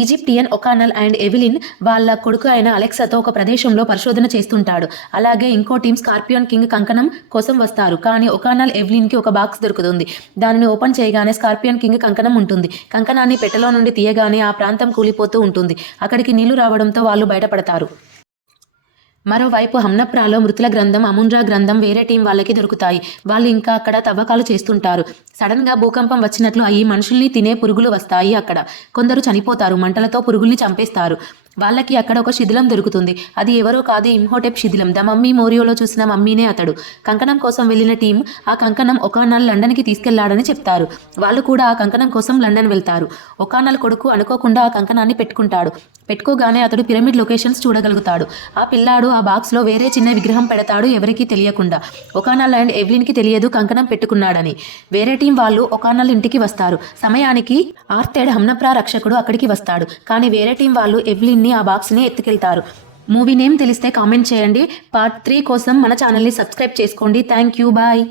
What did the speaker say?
Egyptian ఒకానల్ and Evelyn వాళ్ళ కొడుకు అయిన అలెక్సాతో ఒక ప్రదేశంలో పరిశోధన చేస్తుంటాడు. అలాగే ఇంకో టీం స్కార్పియోన్ కింగ్ కంకణం కోసం వస్తారు. కానీ ఒకానల్ ఎవెలిన్కి ఒక బాక్స్ దొరుకుతుంది. దానిని ఓపెన్ చేయగానే స్కార్పియోన్ కింగ్ కంకణం ఉంటుంది. కంకణాన్ని పెట్టెలో నుండి తీయగానే ఆ ప్రాంతం కూలిపోతూ ఉంటుంది. అక్కడికి నీళ్లు రావడంతో వాళ్ళు బయటపడతారు. మరోవైపు హమ్నప్రాలో మృతుల గ్రంథం, అముండ్రా గ్రంథం వేరే టీం వాళ్ళకి దొరుకుతాయి. వాళ్ళు ఇంకా అక్కడ తవ్వకాలు చేస్తుంటారు. సడన్గా భూకంపం వచ్చినట్లు అయ్యి మనుషుల్ని తినే పురుగులు వస్తాయి. అక్కడ కొందరు చనిపోతారు. మంటలతో పురుగుల్ని చంపేస్తారు. వాళ్ళకి అక్కడ ఒక శిథిలం దొరుకుతుంది. అది ఎవరో కాదు, ఇమ్హోటెప్ శిథిలం. ద మమ్మీ మోరియోలో చూసిన మమ్మీనే అతడు. కంకణం కోసం వెళ్ళిన టీం ఆ కంకణం ఒకానల్ లండన్కి తీసుకెళ్లాడని చెప్తారు. వాళ్ళు కూడా ఆ కంకణం కోసం లండన్ వెళ్తారు. ఒకానల్ కొడుకు అనుకోకుండా ఆ కంకణాన్ని పెట్టుకుంటాడు. పెట్టుకోగానే అతడు పిరమిడ్ లొకేషన్స్ చూడగలుగుతాడు. ఆ పిల్లాడు ఆ బాక్స్లో వేరే చిన్న విగ్రహం పెడతాడు, ఎవరికీ తెలియకుండా. ఒకానల్ అండ్ ఎవెలిన్కి తెలియదు కంకణం పెట్టుకున్నాడని. వేరే టీం వాళ్ళు ఒకానల్ ఇంటికి వస్తారు. సమయానికి ఆర్థెడ్ హమ్నప్రా రక్షకుడు అక్కడికి వస్తాడు. కానీ వేరే టీం వాళ్ళు ఎవెలిన్ ఆ బాక్స్ని ఎత్తుకెళ్తారు. మూవీ నేమ్ తెలిస్తే కామెంట్ చేయండి. పార్ట్ 3 కోసం మన ఛానల్ని సబ్స్క్రైబ్ చేసుకోండి. Thank you, bye.